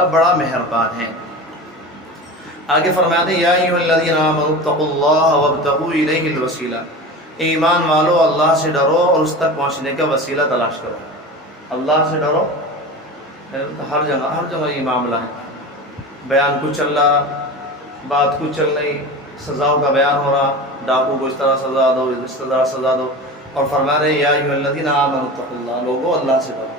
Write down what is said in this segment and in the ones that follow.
اللہ بڑا مہربان ہے۔ آگے فرماتے ہیں یا ایھا الذین آمنوا اتقوا اللہ وابتغوا الیہ الوسیلہ، ایمان والو اللہ سے ڈرو اور اس تک پہنچنے کا وسیلہ تلاش کرو۔ اللہ سے ڈرو، ہر جگہ یہ معاملہ ہے، بیان کچھ چل رہا، بات کچھ چل رہی، سزاؤں کا بیان ہو رہا، ڈاکو کو اس طرح سزا دو، اس طرح سزا دو، اور فرما رہے یا ایھا الذین آمنوا اتقوا اللہ، لوگو اللہ سے ڈرو۔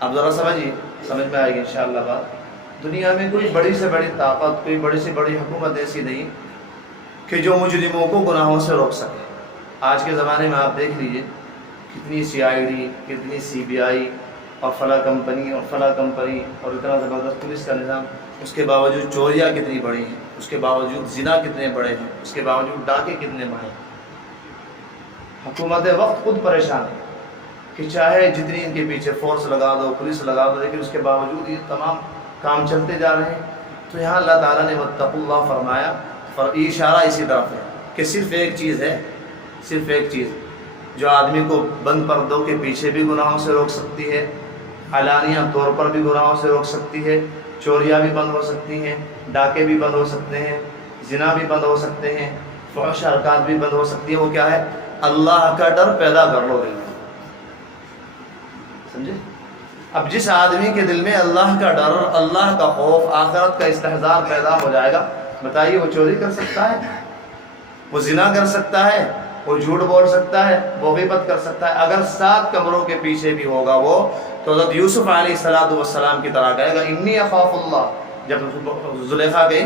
اب ذرا سمجھ میں آئے گی انشاءاللہ بات۔ دنیا میں کوئی بڑی سے بڑی طاقت، کوئی بڑی سے بڑی حکومت ایسی نہیں کہ جو مجرموں کو گناہوں سے روک سکے۔ آج کے زمانے میں آپ دیکھ لیجئے کتنی CID، کتنی CBI اور فلاں کمپنی اور فلاں کمپنی اور اتنا زبردست پولیس کا نظام، اس کے باوجود چوریاں کتنی بڑی ہیں، اس کے باوجود زنا کتنے بڑے ہیں، اس کے باوجود ڈاکے کتنے بڑے ہیں۔ حکومت وقت خود پریشان ہے کہ چاہے جتنی ان کے پیچھے فورس لگا دو، پولیس لگا دو، لیکن اس کے باوجود یہ تمام کام چلتے جا رہے ہیں۔ تو یہاں اللہ تعالیٰ نے واتقوا اللہ فرمایا، یہ اشارہ اسی طرف ہے کہ صرف ایک چیز ہے، صرف ایک چیز جو آدمی کو بند پردوں کے پیچھے بھی گناہوں سے روک سکتی ہے، علانیہ طور پر بھی گناہوں سے روک سکتی ہے، چوریاں بھی بند ہو سکتی ہیں، ڈاکے بھی بند ہو سکتے ہیں، زنا بھی بند ہو سکتے ہیں، فحش حرکات بھی بند ہو سکتی ہے۔ وہ کیا ہے؟ اللہ کا ڈر پیدا کر لو دل میں، سمجھے؟ اب جس آدمی کے دل میں اللہ کا ڈر، اللہ کا خوف، آخرت کا استحضار پیدا ہو جائے گا، بتائیے وہ چوری کر سکتا ہے، وہ زنا کر سکتا ہے، وہ جھوٹ بول سکتا ہے، وہ غیبت کر سکتا ہے۔ اگر 7 کمروں کے پیچھے بھی ہوگا وہ، تو حضرت یوسف علیہ السلام کی طرح کہے گا انی اخاف اللہ۔ جب زلیخا گئی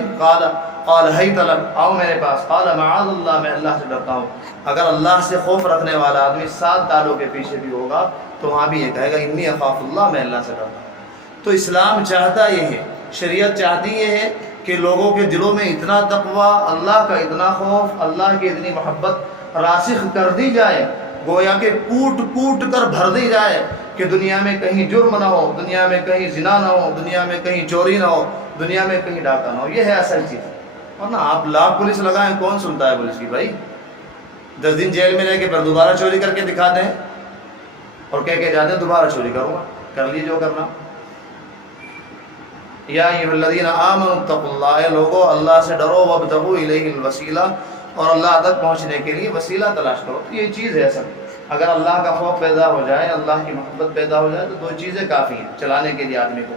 قال حیت لک، آؤ میرے پاس، قال معاذ اللہ، میں اللہ سے ڈرتا ہوں۔ اگر اللہ سے خوف رکھنے والا آدمی 7 تالوں کے پیچھے بھی ہوگا تو وہاں بھی یہ کہے گا انی اخاف اللہ، میں اللہ سے ڈرتا ہوں۔ تو اسلام چاہتا یہ ہے، شریعت چاہتی یہ ہے کہ لوگوں کے دلوں میں اتنا تقوی، اللہ کا اتنا خوف، اللہ کی اتنی محبت راسخ کر دی جائے، گویا کہ کوٹ کوٹ کر بھر دی جائے کہ دنیا میں کہیں جرم نہ ہو، دنیا میں کہیں زنا نہ ہو، دنیا میں کہیں چوری نہ ہو، دنیا میں کہیں ڈاکہ نہ ہو۔ یہ ہے اصل چیز۔ ورنہ آپ لاکھ پولیس لگائیں، کون سنتا ہے پولیس کی؟ بھائی 10 دن جیل میں رہ کے پھر دوبارہ چوری کر کے دکھاتے ہیں اور کہہ کے جاتے ہیں دوبارہ چوری کروں گا، کر لیے جو کرنا۔ یا ایھا الذین آمنوا اتقوا اللہ، لوگو اللہ سے ڈرو، وابتغوا الیہ الوسیلہ، اور اللہ تک پہنچنے کے لیے وسیلہ تلاش کرو۔ تو یہ چیز ہے اصل۔ اگر اللہ کا خوف پیدا ہو جائے، اللہ کی محبت پیدا ہو جائے، تو 2 چیزیں کافی ہیں چلانے کے لیے آدمی کو۔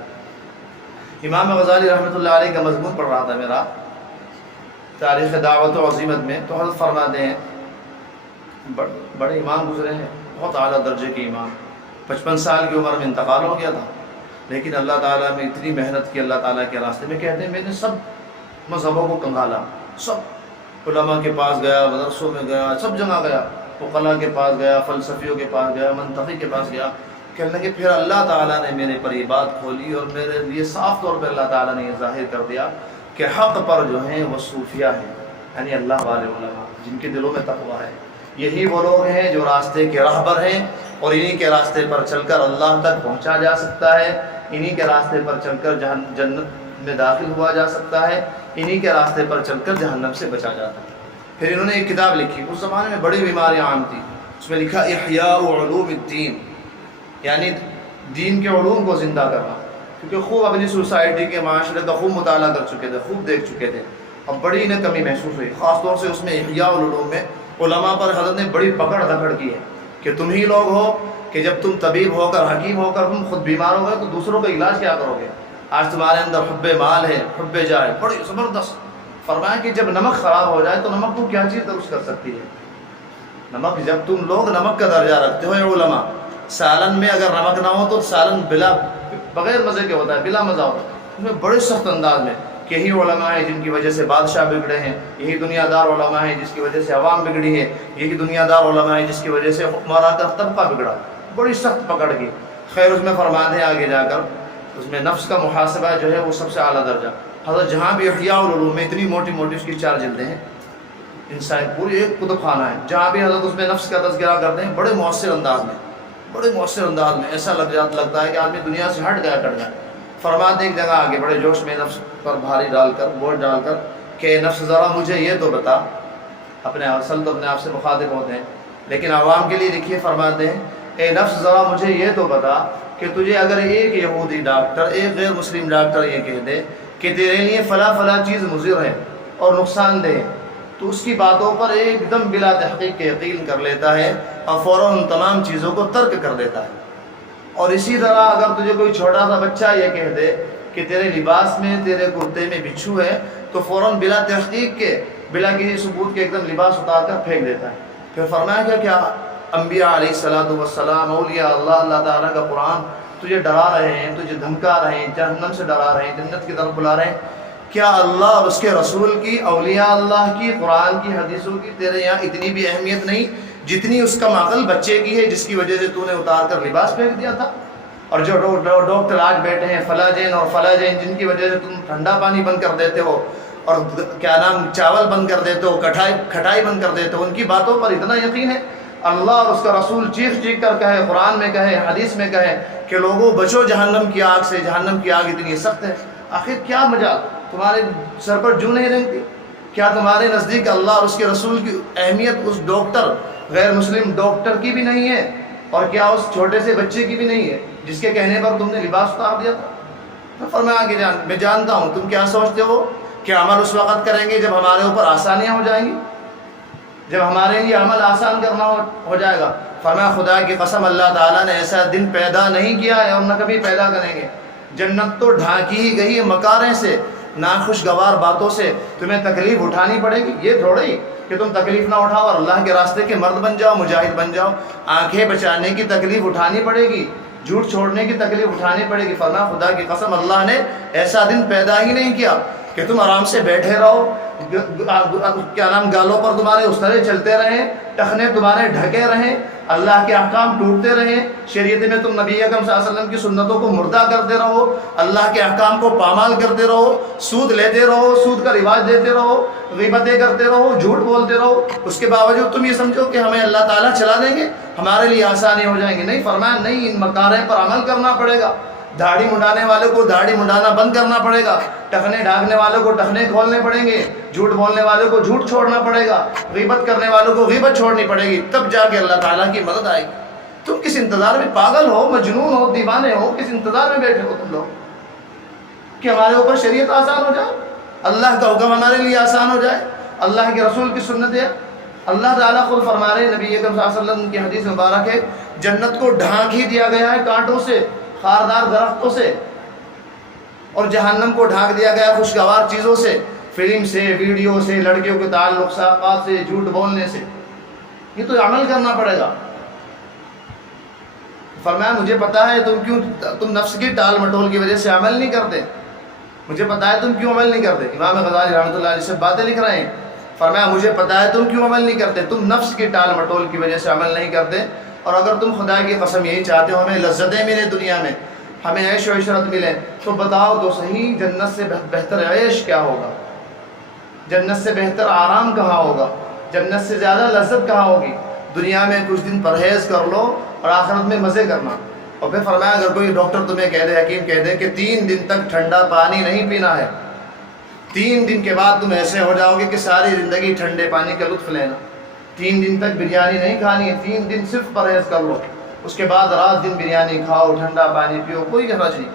امام غزالی رحمۃ اللہ علیہ کا مضمون پڑھ رہا تھا میرا تاریخ دعوت و عزیمت میں، تو حضرت فرماتے ہیں بڑے امام گزرے ہیں، بہت اعلیٰ درجے کے امام، 55 سال کی عمر میں انتقال ہو گیا تھا، لیکن اللہ تعالیٰ میں اتنی محنت کی اللہ تعالیٰ کے راستے میں۔ کہتے ہیں میں نے سب مذہبوں کو کنگالا، سب علماء کے پاس گیا، مدرسوں میں گیا، سب جگہ گیا، عقلاء کے پاس گیا، فلسفیوں کے پاس گیا، منطقی کے پاس گیا۔ کہنے لگے پھر اللہ تعالیٰ نے میرے پر یہ بات کھولی اور میرے لیے صاف طور پہ اللہ تعالیٰ نے یہ ظاہر کر دیا کہ حق پر جو ہیں وہ صوفیہ ہیں، یعنی اللہ والے علماء جن کے دلوں میں تقویٰ ہے۔ یہی وہ لوگ ہیں جو راستے کے راہبر ہیں، اور انہی کے راستے پر چل کر اللہ تک پہنچا جا سکتا ہے، انہی کے راستے پر چل کر جنت میں داخل ہوا جا سکتا ہے، انہی کے راستے پر چل کر جہنم سے بچا جاتا ہے۔ پھر انہوں نے ایک کتاب لکھی، اس زمانے میں بڑی بیماریاں عام تھی، اس میں لکھا احیاء علوم الدین، یعنی دین کے علوم کو زندہ کرنا، کیونکہ خوب اپنی سوسائٹی کے معاشرے کا خوب مطالعہ کر چکے تھے، خوب دیکھ چکے تھے، اور بڑی انہیں کمی محسوس ہوئی۔ خاص طور سے اس میں احیاء العلوم میں علماء پر حضرت نے بڑی پکڑ دھکڑ کی ہے کہ تم ہی لوگ ہو کہ جب تم طبیب ہو کر، حکیم ہو کر تم خود بیمار ہو گئے تو دوسروں کا علاج کیا کرو گے؟ آج تمہارے اندر حب مال ہے، حب جاہ، بڑی زبردست۔ فرمایا کہ جب نمک خراب ہو جائے تو نمک کو کیا چیز درست کر سکتی ہے؟ نمک، جب تم لوگ نمک کا درجہ رکھتے ہو اے علماء، سالن میں اگر نمک نہ ہو تو سالن بغیر مزے کے ہوتا ہے، بلا مزہ ہوتا ہے، اس میں بڑے سخت انداز میں کہ یہی علماء ہیں جن کی وجہ سے بادشاہ بگڑے ہیں، یہی دنیا دار علماء ہیں جس کی وجہ سے عوام بگڑی ہے، یہی دنیا دار علماء ہیں جس کی وجہ سے حکمران کا طبقہ بگڑا، بڑی سخت پکڑ کی۔ خیر اس میں فرماتے ہیں آگے جا کر اس میں نفس کا محاسبہ جو ہے وہ سب سے اعلیٰ درجہ۔ حضرت جہاں بھی احیاء العلوم میں اتنی موٹی موٹی اس کی 4 جلدیں ہیں، انسان پوری ایک کتب خانہ ہے، جہاں بھی حضرت اس میں نفس کا تذکرہ کرتے ہیں بڑے مؤثر انداز میں، بڑے مؤثر انداز میں، ایسا لگتا ہے کہ آدمی دنیا سے ہٹ گیا، کٹ گیا۔ فرماتے ہیں ایک جگہ آگے بڑے جوش میں نفس پر بھاری ڈال کر، بوجھ ڈال کر کہ نفس ذرا مجھے یہ تو بتا، اپنے اصل تو اپنے آپ سے مخاطب ہوتے ہیں لیکن عوام کے لیے لکھیے، فرماتے ہیں اے نفس ذرا مجھے یہ تو بتا کہ تجھے اگر ایک یہودی ڈاکٹر، ایک غیر مسلم ڈاکٹر یہ کہہ دے کہ تیرے لیے فلاں فلاں چیز مضر ہے اور نقصان دہ ہے، تو اس کی باتوں پر ایک دم بلا تحقیق کے یقین کر لیتا ہے اور فوراً ان تمام چیزوں کو ترک کر دیتا ہے۔ اور اسی طرح اگر تجھے کوئی چھوٹا سا بچہ یہ کہہ دے کہ تیرے لباس میں، تیرے کرتے میں بچھو ہے، تو فوراً بلا تحقیق کے، بلا کسی ثبوت کے ایک دم لباس اتار کر پھینک دیتا ہے۔ پھر فرمایا کہ کیا انبیاء علیہ الصلوۃ والسلام، اولیاء اللہ، اللہ تعالیٰ کا قرآن تجھے ڈرا رہے ہیں، تجھے دھمکا رہے ہیں، جہنم سے ڈرا رہے ہیں، جنت کی طرف بلا رہے ہیں؟ کیا اللہ اور اس کے رسول کی، اولیاء اللہ کی، قرآن کی، حدیثوں کی تیرے یہاں اتنی بھی اہمیت نہیں جتنی اس کا عقل بچے کی ہے جس کی وجہ سے تو نے اتار کر لباس پھینک دیا تھا؟ اور جو ڈاکٹر آج بیٹھے ہیں فلاجین اور فلاجین، جن کی وجہ سے تم ٹھنڈا پانی بند کر دیتے ہو اور کیا نام چاول بند کر دیتے ہو، کھٹائی بند کر دیتے ہو، ان کی باتوں پر اتنا یقین ہے؟ اللہ اور اس کا رسول چیخ چیخ کر کہے، قرآن میں کہے، حدیث میں کہے کہ لوگوں بچو جہنم کی آگ سے، جہنم کی آگ اتنی سخت ہے، آخر کیا مجال؟ تمہارے سر پر جو نہیں رہتی؟ کیا تمہارے نزدیک اللہ اور اس کے رسول کی اہمیت اس ڈاکٹر، غیر مسلم ڈاکٹر کی بھی نہیں ہے؟ اور کیا اس چھوٹے سے بچے کی بھی نہیں ہے جس کے کہنے پر تم نے لباس اتار دیا تھا؟ تو فرمایا کہ میں جانتا ہوں تم کیا سوچتے ہو کہ عمل اس وقت کریں گے جب ہمارے اوپر آسانیاں ہو جائیں گی، جب ہمارے لیے عمل آسان کرنا ہو جائے گا۔ فرمایا خدا کی قسم اللہ تعالیٰ نے ایسا دن پیدا نہیں کیا ہے اور نہ کبھی پیدا کریں گے۔ جنت تو ڈھانکی ہی گئی ہے مکاریں سے، ناخوشگوار باتوں سے، تمہیں تکلیف اٹھانی پڑے گی۔ یہ تھوڑی کہ تم تکلیف نہ اٹھاؤ اور اللہ کے راستے کے مرد بن جاؤ، مجاہد بن جاؤ۔ آنکھیں بچانے کی تکلیف اٹھانی پڑے گی، جھوٹ چھوڑنے کی تکلیف اٹھانی پڑے گی۔ فرمایا خدا کی قسم اللہ نے ایسا دن پیدا ہی نہیں کیا کہ تم آرام سے بیٹھے رہو، کیا نام گالوں پر تمہارے اس طرح چلتے رہیں، ٹخنے تمہارے ڈھکے رہیں، اللہ کے احکام ٹوٹتے رہیں، شریعت میں تم نبی اکرم صلی اللہ علیہ وسلم کی سنتوں کو مردہ کرتے رہو، اللہ کے احکام کو پامال کرتے رہو، سود لیتے رہو، سود کا رواج دیتے رہو، غیبتیں کرتے رہو، جھوٹ بولتے رہو، اس کے باوجود تم یہ سمجھو کہ ہمیں اللہ تعالیٰ چلا دیں گے، ہمارے لیے آسانی ہو جائیں گے۔ نہیں، فرمایا نہیں، ان مکاریں پر عمل کرنا پڑے گا۔ داڑھی منڈانے والوں کو داڑھی منڈانا بند کرنا پڑے گا، ٹخنے ڈھانکنے والوں کو ٹخنے کھولنے پڑیں گے، جھوٹ بولنے والوں کو جھوٹ چھوڑنا پڑے گا، غیبت کرنے والوں کو غیبت چھوڑنی پڑے گی، تب جا کے اللہ تعالیٰ کی مدد آئے گی۔ تم کس انتظار میں پاگل ہو، مجنون ہو، دیوانے ہو، کس انتظار میں بیٹھے ہو تم لوگ کہ ہمارے اوپر شریعت آسان ہو جائے، اللہ کا حکم ہمارے لیے آسان ہو جائے، اللہ کے رسول کی سنت ہے؟ اللہ تعالیٰ خود فرما رہے ہیں، نبی اکرم صلی اللہ علیہ وسلم کی حدیث مبارک ہے، جنت کو ڈھانک ہی دیا گیا ہے کانٹوں سے، خاردار درختوں سے، اور جہنم کو ڈھانک دیا گیا خوشگوار چیزوں سے، فلم سے، ویڈیو سے، لڑکیوں کے تعلقات سے، جھوٹ بولنے سے۔ یہ تو عمل کرنا پڑے گا۔ فرمایا مجھے پتا ہے تم نفس کی ٹال مٹول کی وجہ سے عمل نہیں کرتے، مجھے پتا ہے تم کیوں عمل نہیں کرتے۔ امام غزالی رحمۃ اللہ علیہ سے باتیں لکھ رہے ہیں، فرمایا مجھے پتا ہے تم کیوں عمل نہیں کرتے، تم نفس کی ٹال مٹول کی وجہ سے عمل نہیں کرتے، اور اگر تم خدا کی قسم یہی چاہتے ہو ہمیں لذتیں ملے دنیا میں، ہمیں عیش و عشرت ملے، تو بتاؤ تو صحیح جنت سے بہتر عیش کیا ہوگا، جنت سے بہتر آرام کہاں ہوگا، جنت سے زیادہ لذت کہاں ہوگی؟ دنیا میں کچھ دن پرہیز کر لو اور آخرت میں مزے کرنا۔ اور پھر فرمایا اگر کوئی ڈاکٹر تمہیں کہہ دے، حکیم کہہ دے کہ 3 دن تک ٹھنڈا پانی نہیں پینا ہے، 3 دن کے بعد تم ایسے ہو جاؤ گے کہ ساری زندگی ٹھنڈے پانی کا لطف لینا، 3 دن تک بریانی نہیں کھانی ہے، 3 دن صرف پرہیز کر لو، اس کے بعد رات دن بریانی کھاؤ، ٹھنڈا پانی پیو، کوئی حرج نہیں۔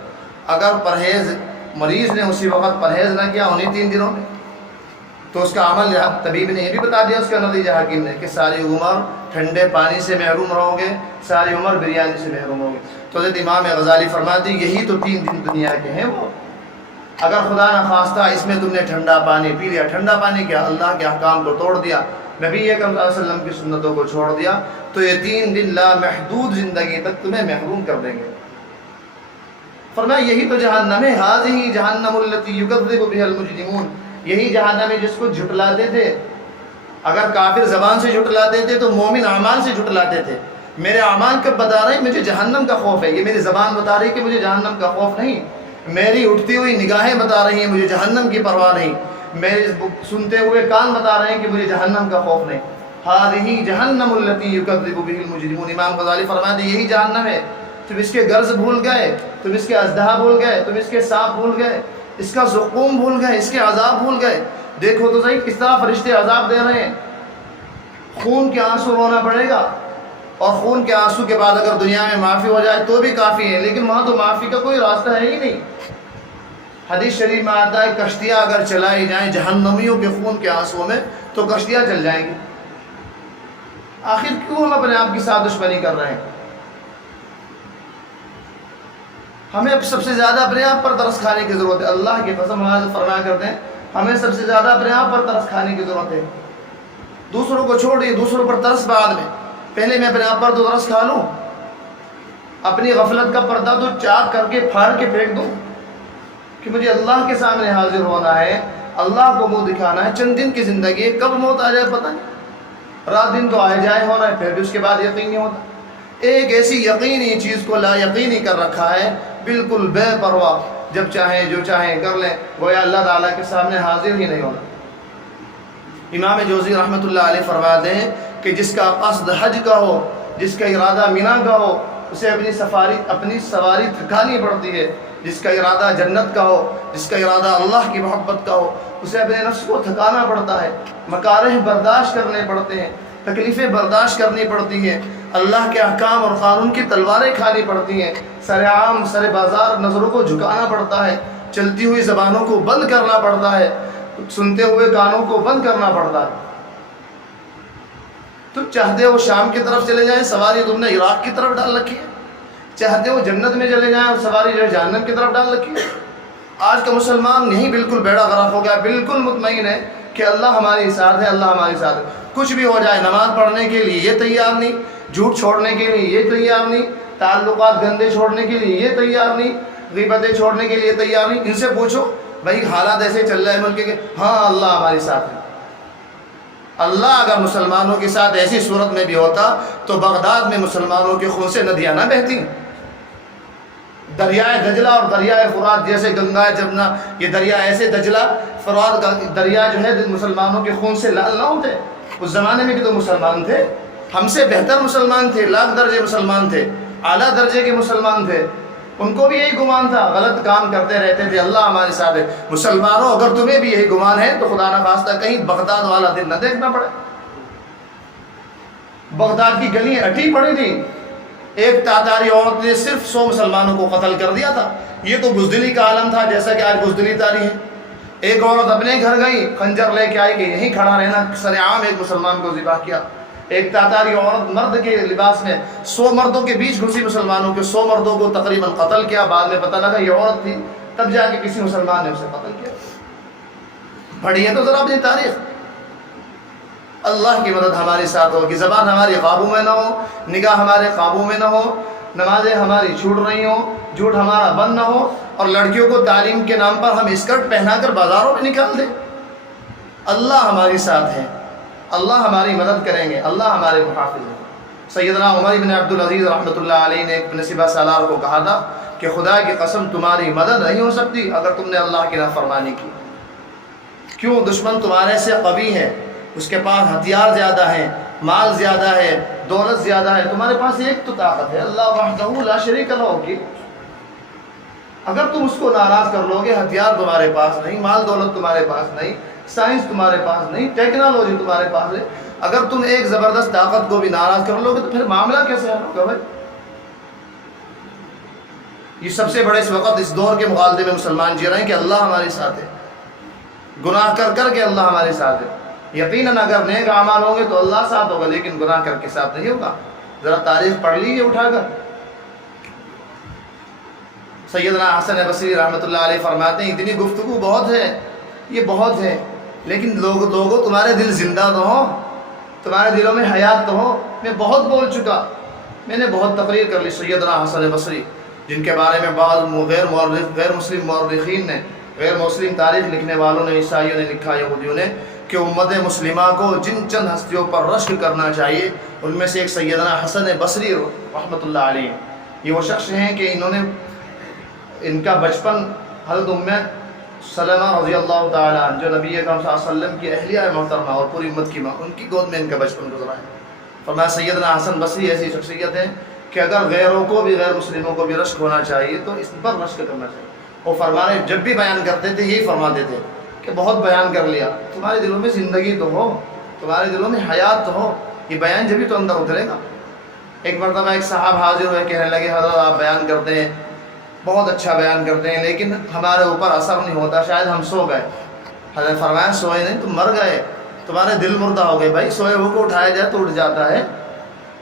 اگر پرہیز مریض نے اسی وقت پرہیز نہ کیا انہیں 3 دنوں میں، تو اس کا عمل طبیب نے یہ بھی بتا دیا، اس کا نتیجہ حکیم نے، کہ ساری عمر ٹھنڈے پانی سے محروم رہو گے، ساری عمر بریانی سے محروم رہو گے۔ تو حضرت امام غزالی فرماتی یہی تو 3 دن دنیا کے ہیں وہ، اگر خدا نہ خواستہ اس میں تم نے ٹھنڈا پانی پی لیا، ٹھنڈا پانی کیا، اللہ کے احکام کو توڑ دیا، نبی اکرم صلی اللہ علیہ وسلم کی سنتوں کو چھوڑ دیا، تو یہ 3 دن لامحدود زندگی تک تمہیں محروم کر دیں گے۔ فرمایا یہی تو جہنم ہے، ھذہ جہنم التی یکذب بها المجرمون، یہی جہنم ہے جس کو جھٹلاتے تھے، اگر کافر زبان سے جھٹلاتے تھے تو مومن اعمال سے جھٹلاتے تھے۔ میرے اعمال کب بتا رہے ہیں مجھے جہنم کا خوف ہے، یہ میری زبان بتا رہی ہے کہ مجھے جہنم کا خوف نہیں، میری اٹھتی ہوئی نگاہیں بتا رہی ہیں مجھے جہنم کی پرواہ نہیں، میرے سنتے ہوئے کان بتا رہے ہیں کہ مجھے جہنم کا خوف نہیں۔ ھذہ جہنم التی یکذب بها المجرمون، امام غزالی فرماتے ہیں یہی جہنم ہے، تم اس کے غرض بھول گئے، تم اس کے اژدہا بھول گئے، تم اس کے سانپ بھول گئے، اس کا زقوم بھول گئے، اس کے عذاب بھول گئے۔ دیکھو تو صحیح کس طرح فرشتے عذاب دے رہے ہیں، خون کے آنسو رونا پڑے گا، اور خون کے آنسو کے بعد اگر دنیا میں معافی ہو جائے تو بھی کافی ہے، لیکن وہاں تو معافی کا کوئی راستہ ہے ہی نہیں۔ حدیث شریف میں آتا ہے کشتیاں اگر چلائی جائیں جہنمیوں کے خون کے آنسو میں تو کشتیاں چل جائیں گی۔ آخر کیوں ہم اپنے آپ کے ساتھ دشمنی کر رہے ہیں؟ ہمیں سب سے زیادہ اپنے آپ پر ترس کھانے کی ضرورت ہے۔ اللہ کی قسم حضرت فرمایا کرتے ہیں ہمیں سب سے زیادہ اپنے آپ پر ترس کھانے کی ضرورت ہے۔ دوسروں کو چھوڑیے، دوسروں پر ترس بعد میں، پہلے میں اپنے آپ پر تو ترس کھا لوں۔ اپنی غفلت کا پردہ تو چاک کر کے پھاڑ کے پھینک دوں کہ مجھے اللہ کے سامنے حاضر ہونا ہے، اللہ کو منہ دکھانا ہے۔ چند دن کی زندگی ہے، کب موت آ جائے پتہ نہیں، رات دن تو آئے جائے ہو رہا ہے، پھر بھی اس کے بعد یقین نہیں ہوتا۔ ایک ایسی یقینی چیز کو لا یقینی کر رکھا ہے، بالکل بے پرواہ، جب چاہیں جو چاہیں کر لیں، گویا اللہ تعالیٰ کے سامنے حاضر ہی نہیں ہونا۔ امام جوزی رحمۃ اللہ علیہ فرماتے ہیں کہ جس کا قصد حج کا ہو، جس کا ارادہ مینا کا ہو، اسے اپنی سواری تھکانی پڑتی ہے۔ جس کا ارادہ جنت کا ہو، جس کا ارادہ اللہ کی محبت کا ہو، اسے اپنے نفس کو تھکانا پڑتا ہے، مکارہ برداشت کرنے پڑتے ہیں، تکلیفیں برداشت کرنی پڑتی ہیں، اللہ کے احکام اور قانون کی تلواریں کھانی پڑتی ہیں، سر عام سر بازار نظروں کو جھکانا پڑتا ہے، چلتی ہوئی زبانوں کو بند کرنا پڑتا ہے، سنتے ہوئے کانوں کو بند کرنا پڑتا ہے۔ تم چاہتے ہو شام کی طرف چلے جائیں، سواری تم نے عراق کی طرف ڈال رکھی ہے، چاہتے ہو جنت میں چلے جائیں اور سواری جو ہے جہنم کی طرف ڈال رکھی ہے۔ آج کا مسلمان یہی بالکل بیڑا غرق ہو گیا، بالکل مطمئن ہے کہ اللہ ہماری ساتھ ہے، اللہ ہماری ساتھ ہے، کچھ بھی ہو جائے، نماز پڑھنے کے لیے یہ تیار نہیں، جھوٹ چھوڑنے کے لیے یہ تیار نہیں، تعلقات گندے چھوڑنے کے لیے یہ تیار نہیں، غیبتیں چھوڑنے کے لیے تیار نہیں۔ ان سے پوچھو بھائی حالات ایسے چل رہے ہیں ملک کے، ہاں اللہ ہماری ساتھ ہے۔ اللہ اگر مسلمانوں کے ساتھ ایسی صورت میں بھی ہوتا تو بغداد میں مسلمانوں کے خون سے ندیاں نہ بہتی، دریائے دجلہ اور دریائے فرات جیسے گنگا جمنا، یہ دریا ایسے دجلہ فرات کا دریا جو ہے مسلمانوں کے خون سے لال نہ ہوتے۔ اس زمانے میں بھی تو مسلمان تھے، ہم سے بہتر مسلمان تھے، لاکھ درجے مسلمان تھے، اعلیٰ درجے کے مسلمان تھے، ان کو بھی یہی گمان تھا، غلط کام کرتے رہتے تھے، اللہ ہمارے ساتھ ہے۔ مسلمانوں اگر تمہیں بھی یہی گمان ہے تو خدا نخواستہ کہیں بغداد والا دن نہ دیکھنا پڑے۔ بغداد کی گلیاں اٹھی پڑی تھی، ایک تاتاری عورت نے صرف 100 مسلمانوں کو قتل کر دیا تھا۔ یہ تو بزدلی کا عالم تھا جیسا کہ آج بزدلی تاری ہے۔ ایک عورت اپنے گھر گئی، خنجر لے کے آئی کہ یہیں کھڑا رہنا، سر عام ایک مسلمان کو ذبح کیا۔ ایک تاتاری عورت مرد کے لباس میں 100 مردوں کے بیچ گھسی، مسلمانوں کے 100 مردوں کو تقریباً قتل کیا، بعد میں پتہ لگا یہ عورت تھی، تب جا کے کسی مسلمان نے اسے قتل کیا۔ پڑھیے تو ذرا اپنی تاریخ۔ اللہ کی مدد ہمارے ساتھ ہو کہ زبان ہماری قابو میں نہ ہو، نگاہ ہمارے قابو میں نہ ہو، نمازیں ہماری چھوٹ رہی ہوں، جھوٹ ہمارا بند نہ ہو، اور لڑکیوں کو تعلیم کے نام پر ہم اسکرٹ پہنا کر بازاروں میں نکال دیں۔ اللہ ہمارے ساتھ ہے، اللہ ہماری مدد کریں گے، اللہ ہمارے محافظ ہیں۔ سیدنا عمر بن عبدالعزیز رحمۃ اللہ علیہ نے ایک نصیبہ سالار کو کہا تھا کہ خدا کی قسم تمہاری مدد نہیں ہو سکتی اگر تم نے اللہ کی نافرمانی کی۔ کیوں؟ دشمن تمہارے سے قوی ہے، اس کے پاس ہتھیار زیادہ ہیں، مال زیادہ ہے، دولت زیادہ ہے، تمہارے پاس ایک تو طاقت ہے، اللہ وحدہ لا شریک لہ کی۔ اگر تم اس کو ناراض کر لو گے، ہتھیار تمہارے پاس نہیں، مال دولت تمہارے پاس نہیں، سائنس تمہارے پاس نہیں، ٹیکنالوجی تمہارے پاس ہے، اگر تم ایک زبردست طاقت کو بھی ناراض کر لو گے تو پھر معاملہ کیسے حل ہوگا بھائی؟ یہ سب سے بڑے اس وقت اس دور کے مغالطے میں مسلمان جی رہے ہیں کہ اللہ ہمارے ساتھ ہے، گناہ کر کر کے اللہ ہمارے ساتھ ہے۔ یقیناً اگر نیک اعمال ہوں گے تو اللہ ساتھ ہوگا، لیکن گناہ کر کے ساتھ نہیں ہوگا۔ ذرا تاریخ پڑھ لیجیے اٹھا کر۔ سیدنا حسن بصری رحمۃ اللہ علیہ فرماتے ہیں اتنی گفتگو بہت ہے، یہ بہت ہے، لیکن لوگوں تمہارے دل زندہ تو ہو، تمہارے دلوں میں حیات تو ہو۔ میں بہت بول چکا، میں نے بہت تقریر کر لی۔ سیدنا حسن بصری جن کے بارے میں بعض غیر مسلم مورخین نے، غیر مسلم تاریخ لکھنے والوں نے، عیسائیوں نے لکھا، یہودیوں نے، کہ امت مسلمہ کو جن چند ہستیوں پر رشک کرنا چاہیے ان میں سے ایک سیدنا حسن بصری رحمۃ اللہ علیہ۔ یہ وہ شخص ہیں کہ انہوں نے، ان کا بچپن حضرت ام سلمہ رضی اللہ تعالیٰ عنہ جو نبی اکرم صلی اللہ علیہ وسلم کی اہلیہ محترمہ اور پوری امت کی ماں، ان کی گود میں ان کا بچپن گزرا ہے۔ فرمایا سیدنا حسن بصری ایسی شخصیت ہے کہ اگر غیروں کو بھی، غیر مسلموں کو بھی رشک ہونا چاہیے تو اس پر رشک کرنا چاہیے۔ وہ فرمانے جب بھی بیان کرتے تھے یہی فرماتے تھے کہ بہت بیان کر لیا، تمہارے دلوں میں زندگی تو ہو، تمہارے دلوں میں حیات تو ہو، یہ بیان جبھی تو اندر اترے گا۔ ایک مرتبہ ایک صاحب حاضر ہوئے، کہنے لگے حضرت آپ بیان کرتے ہیں، بہت اچھا بیان کرتے ہیں، لیکن ہمارے اوپر اثر نہیں ہوتا، شاید ہم سو گئے۔ حضرت فرمایا سوئے نہیں، تم مر گئے، تمہارے دل مردہ ہو گئے۔ بھائی سوئے ہو کو اٹھایا جائے تو اٹھ جاتا ہے،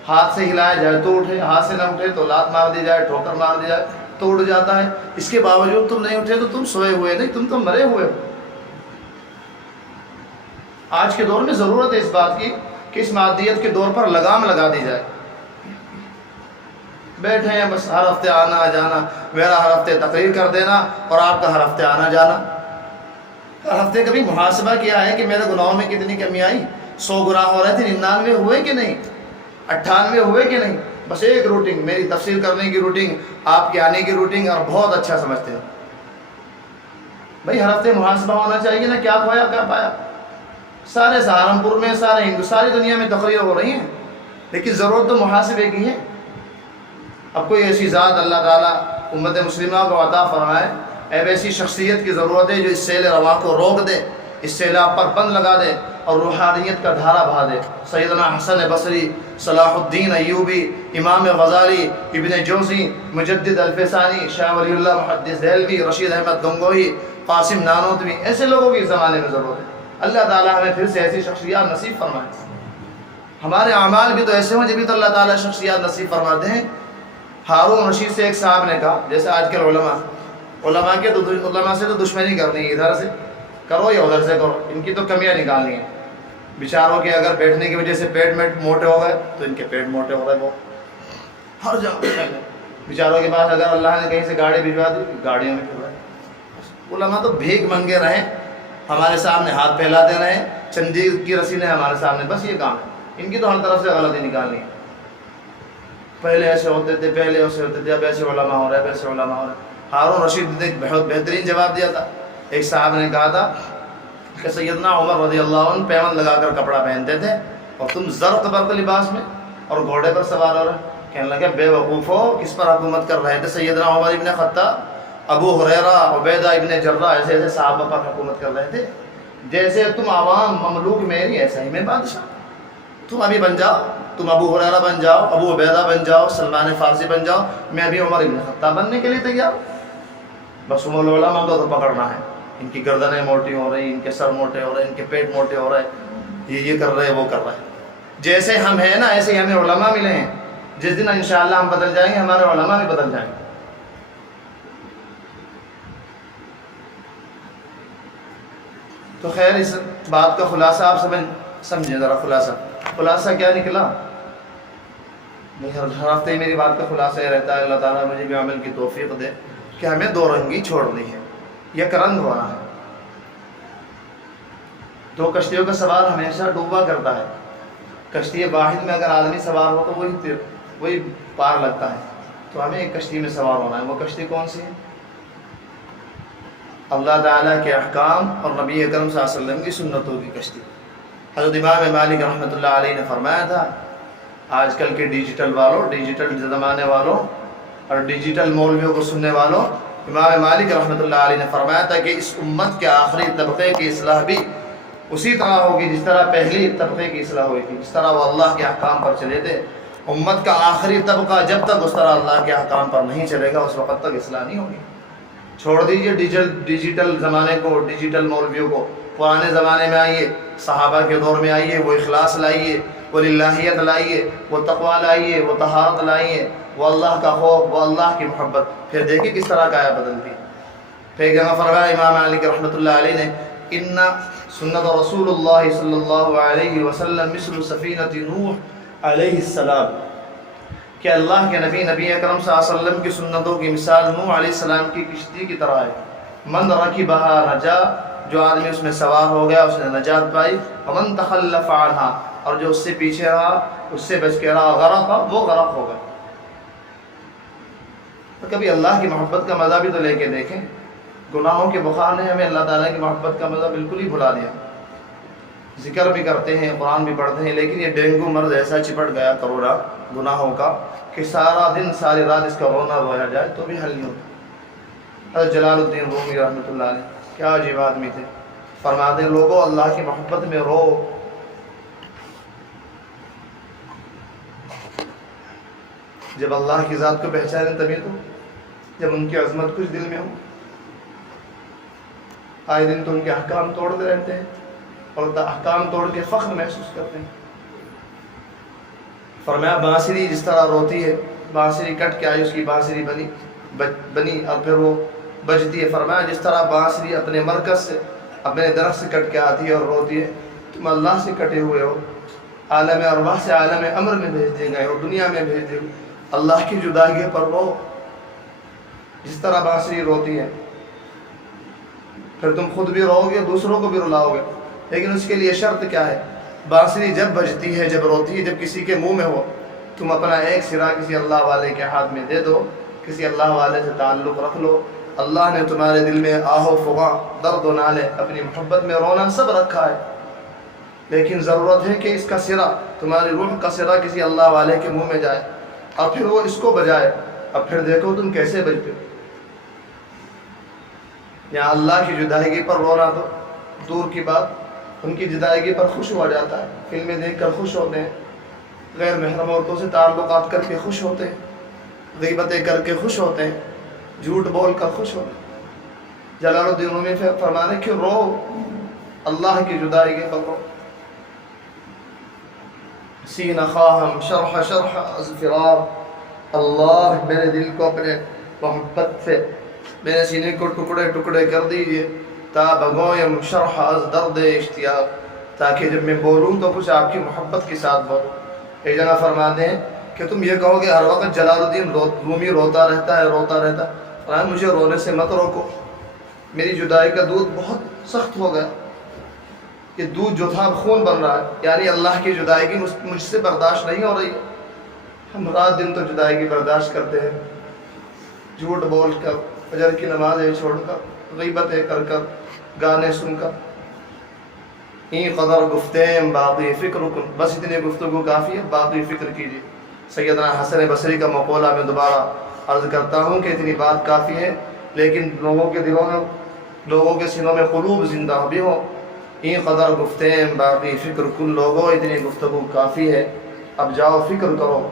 ہاتھ سے ہلایا جائے تو اٹھے، ہاتھ سے نہ اٹھے تو لات مار دی جائے، ٹھوکر مار دی جائے تو اٹھ جاتا ہے۔ اس کے باوجود تم نہیں اٹھے تو تم سوئے ہوئے نہیں، تم تو مرے ہوئے ہو۔ آج کے دور میں ضرورت ہے اس بات کی کہ اس مادیت کے دور پر لگام لگا دی جائے۔ بیٹھے ہیں بس ہر ہفتے آنا جانا، میرا ہر ہفتے تقریر کر دینا اور آپ کا ہر ہفتے آنا جانا۔ ہر ہفتے کبھی محاسبہ کیا ہے کہ میرے گناہوں میں کتنی کمی آئی؟ 100 گناہ ہو رہے تھے، 99 ہوئے کہ نہیں؟ 98 ہوئے کہ نہیں؟ بس ایک روٹین، میری تفسیر کرنے کی روٹین، آپ کے آنے کی روٹین، اور بہت اچھا سمجھتے ہیں۔ بھائی ہر ہفتے محاسبہ ہونا چاہیے نا، کیا کھویا کیا پایا؟ سارے سہارنپور میں، ساری دنیا میں تقریر ہو رہی ہیں، لیکن ضرورت تو محاسبے کی ہے۔ اب کوئی ایسی ذات اللہ تعالیٰ امت مسلمہ کو عطا فرمائے، ایسی شخصیت کی ضرورت ہے جو اس سیل رواں کو روک دے، اس سیلاب پر بند لگا دے اور روحانیت کا دھارا بہا دے۔ سیدنا حسن بصری، صلاح الدین ایوبی، امام غزالی، ابن جوزی، مجدد الفسانی، شاہ ولی اللہ محدث دہلوی، رشید احمد گنگوہی، قاسم نانوتوی، ایسے لوگوں کی اس زمانے میں ضرورت ہے۔ اللہ تعالیٰ ہمیں پھر سے ایسی شخصیات نصیب فرمائے۔ ہمارے اعمال بھی تو ایسے ہوں جبھی تو اللہ تعالیٰ شخصیات نصیب فرماتے ہیں۔ ہارون رشید سے ایک صاحب نے کہا، جیسے آج کل علماء سے تو دشمنی کرنی ہے، ادھر سے کرو یا ادھر سے کرو، ان کی تو کمیاں نکالنی ہیں۔ بیچاروں کے اگر بیٹھنے کی وجہ سے پیٹ میں موٹے ہو گئے تو ان کے پیٹ موٹے ہو گئے، وہ ہر جگہ بیچاروں کے پاس اگر اللہ نے کہیں سے گاڑی بھجوا دی، گاڑیوں میں پھر رہے۔ علماء تو بھیک منگے رہیں، ہمارے سامنے ہاتھ پھیلاتے رہیں، چندی کی رسیدیں ہمارے سامنے، بس یہ کام ہے ان کی تو ہر طرف سے غلطی نکالنی ہے۔ پہلے ایسے ہوتے تھے، پہلے ایسے ہوتے تھے، اب ایسے علماء ہو رہے، ایسے علماء ہو رہے۔ ہارون رشید نے ایک بہت بہترین جواب دیا تھا۔ ایک صاحب نے کہا تھا کہ سیدنا عمر رضی اللہ عنہ پیوند لگا کر کپڑا پہنتے تھے اور تم زرق برق لباس میں اور گھوڑے پر سوار ہو رہے۔ کہنے لگے بے وقوفو، کس پر حکومت کر رہے تھے؟ سیدنا عمر ابن خطاب، ابو ہریرہ، عبیدہ ابن جرہ، ایسے ایسے صحابہ پر حکومت کر رہے تھے۔ جیسے تم عوام مملوک میری، ایسا ہی میں بادشاہ۔ تم ابھی بن جاؤ، تم ابو ہریرہ بن جاؤ، ابو عبیدہ بن جاؤ، سلمان فارسی بن جاؤ، میں ابھی عمر ابن خطاب بننے کے لیے تیار ہوں۔ بس علماء تو پکڑنا ہے، ان کی گردنیں موٹی ہو رہی، ان کے سر موٹے ہو رہے، ان کے پیٹ موٹے ہو رہے، یہ کر رہے وہ کر رہے۔ جیسے ہم ہیں نا ایسے ہی ہمیں علماء ملے ہیں۔ جس دن انشاءاللہ ہم بدل جائیں گے ہمارے علماء بھی بدل جائیں گے۔ تو خیر اس بات کا خلاصہ آپ سمجھیں ذرا۔ خلاصہ کیا نکلا؟ ہر ہفتے میری بات کا خلاصہ یہ رہتا ہے اللہ تعالیٰ مجھے بھی عمل کی توفیق دے کہ ہمیں دو رنگی چھوڑنی ہے، یک رنگ ہونا ہے۔ دو کشتیوں کا سوار ہمیشہ ڈوبا کرتا ہے، کشتی واحد میں اگر آدمی سوار ہو تو وہی پار لگتا ہے۔ تو ہمیں ایک کشتی میں سوار ہونا ہے۔ وہ کشتی کون سی ہے؟ اللہ تعالیٰ کے احکام اور نبی اکرم صلی اللہ علیہ وسلم کی سنتوں کی کشتی۔ حضرت امام مالک رحمۃ اللہ علیہ نے فرمایا تھا، آج کل کے ڈیجیٹل والوں، ڈیجیٹل زمانے والوں اور ڈیجیٹل مولویوں کو سننے والوں، امام مالک رحمۃ اللہ علیہ نے فرمایا تھا کہ اس امت کے آخری طبقے کی اصلاح بھی اسی طرح ہوگی جس طرح پہلی طبقے کی اصلاح ہوئی تھی، جس طرح وہ اللہ کے احکام پر چلے تھے۔ امت کا آخری طبقہ جب تک اس طرح اللہ کے احکام پر نہیں چلے گا اس وقت تک اصلاح نہیں ہوگی۔ چھوڑ دیجئے ڈیجیٹل زمانے کو، ڈیجیٹل مولویوں کو۔ پرانے زمانے میں آئیے، صحابہ کے دور میں آئیے، وہ اخلاص لائیے، وہ للہیت لائیے، وہ تقویٰ لائیے، وہ طہارت لائیے، وہ اللہ کا خوف، وہ اللہ کی محبت، پھر دیکھیں کس طرح کایا بدلتی۔ پھر جگہ فرمایا امام مالک رحمۃ اللہ علیہ نے، ان سنت رسول اللہ صلی اللہ علیہ وسلم مثل سفینۃ نوح علیہ السلام، کہ اللہ کے نبی اکرم صلی اللہ علیہ وسلم کی سنتوں کی مثال نوح علیہ السلام کی کشتی کی طرح ہے۔ من رکبھا نجا، جو آدمی اس میں سوار ہو گیا اس نے نجات پائی۔ ومن تخلف عنہا، اور جو اس سے پیچھے رہا، اس سے بچ کے رہا، غرق، وہ غرق ہو گیا۔ تو کبھی اللہ کی محبت کا مزہ بھی تو لے کے دیکھیں۔ گناہوں کے بخار نے ہمیں اللہ تعالیٰ کی محبت کا مزہ بالکل ہی بھلا دیا۔ ذکر بھی کرتے ہیں، قرآن بھی پڑھتے ہیں، لیکن یہ ڈینگو مرض ایسا چپٹ گیا کروڑا گناہوں کا کہ سارا دن ساری رات اس کا رونا رویا جائے تو بھی حل نہیں ہوتا۔ حضرت جلال الدین رومی رحمۃ اللہ علیہ کیا عجیب آدمی تھے، فرماتے ہیں لوگوں اللہ کی محبت میں رو، جب اللہ کی ذات کو پہچانیں تبھی تو، جب ان کی عظمت کچھ دل میں ہو۔ آئے دن تو ان کے احکام توڑتے رہتے ہیں اور احکام توڑ کے فخر محسوس کرتے ہیں۔ فرمایا بانسری جس طرح روتی ہے، بانسری کٹ کے آئی، اس کی بانسری بنی اور پھر وہ بجتی ہے۔ فرمایا جس طرح بانسری اپنے مرکز سے، اپنے درخت سے کٹ کے آتی ہے اور روتی ہے، تم اللہ سے کٹے ہوئے ہو، عالم ارواح سے عالم امر میں بھیج دیے گئے ہو، دنیا میں بھیج دیے، اللہ کی جدائی پر رو۔ جس طرح بانسری روتی ہے، پھر تم خود بھی رو گے، دوسروں کو بھی رلاؤ گے، لیکن اس کے لیے شرط کیا ہے؟ بانسری جب بجتی ہے، جب روتی ہے، جب کسی کے منہ میں ہو، تم اپنا ایک سرا کسی اللہ والے کے ہاتھ میں دے دو، کسی اللہ والے سے تعلق رکھ لو۔ اللہ نے تمہارے دل میں آہ و فغاں، درد و نالے، اپنی محبت میں رونا سب رکھا ہے، لیکن ضرورت ہے کہ اس کا سرا، تمہاری روح کا سرا کسی اللہ والے کے منہ میں جائے اور پھر وہ اس کو بجائے۔ اب پھر دیکھو تم کیسے بجتے ہو۔ یہاں اللہ کی جدائیگی پر رونا تو دور کی بات، ان کی جدائیگی پر خوش ہوا جاتا ہے، فلمیں دیکھ کر خوش ہوتے ہیں، غیر محرم عورتوں سے تعلقات کر کے خوش ہوتے ہیں، غیبتیں کر کے خوش ہوتے ہیں، جھوٹ بول کر خوش ہوتے ہیں۔ جلال الدین رومی فرمانے کہ رو، اللہ کی جدائیگی پر رو۔ سینہ خواہم شرح شرح از فرار، اللہ میرے دل کو اپنے محبت سے، میرے سینے کو ٹکڑے ٹکڑے کر دیجئے، تا بگویم شرح از درد اشتیاق، تاکہ جب میں بولوں تو کچھ آپ کی محبت کے ساتھ بولوں۔ ایک جگہ فرماتے ہیں کہ تم یہ کہو کہ ہر وقت جلال الدین رومی روتا رہتا ہے، روتا رہتا ہے، مجھے رونے سے مت روکو، میری جدائی کا دودھ بہت سخت ہو گیا، یہ دودھ جو تھا خون بن رہا ہے، یعنی اللہ کی جدائیگی مجھ سے برداشت نہیں ہو رہی ہے۔ ہم رات دن تو جدائیگی برداشت کرتے ہیں، جھوٹ بول کر، فجر کی نمازیں چھوڑ کر، غیبتیں کر کر، گانے سن کر۔ این قدر گفتیم باقی فکر کن، بس اتنی گفتگو کافی ہے، باقی فکر کیجیے۔ سیدنا حسن بصری کا مقولہ میں دوبارہ عرض کرتا ہوں کہ اتنی بات کافی ہے، لیکن لوگوں کے دلوں میں، لوگوں کے سینوں میں قلوب زندہ بھی ہو۔ این قدر گفتیم باقی فکر کن، لوگوں اتنی گفتگو کافی ہے، اب جاؤ فکر کرو۔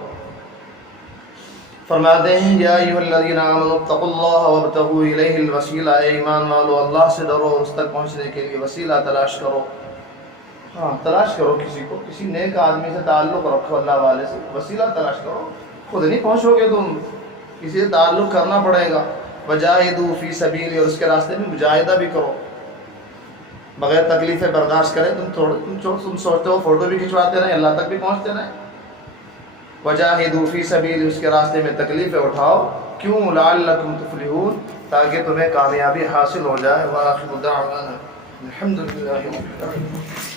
فرماتے ہیں یا ایھا الذین آمنوا اتقوا اللہ وابتغوا الیہ الوسیلہ، اے ایمان والو اللہ سے ڈرو، اس تک پہنچنے کے لیے وسیلہ تلاش کرو۔ ہاں تلاش کرو، کسی کو، کسی نیک آدمی سے تعلق رکھو، اللہ والے سے وسیلہ تلاش کرو، خود نہیں پہنچو گے تم، کسی سے تعلق کرنا پڑے گا۔ وجاہدوا فی سبیلہ، اور اس کے راستے میں مجاہدہ بھی کرو، بغیر تکلیفیں برداشت کرے۔ تم سوچتے ہو فوٹو بھی کھنچواتے رہیں، اللہ تک بھی پہنچتے رہیں۔ وجاہدوا فی سبیلہ، اس کے راستے میں تکلیفیں اٹھاؤ، کیوں؟ لعلکم تفلحون، تاکہ تمہیں کامیابی حاصل ہو جائے۔ وآخر دعوانا الحمدللہ رب العالمین۔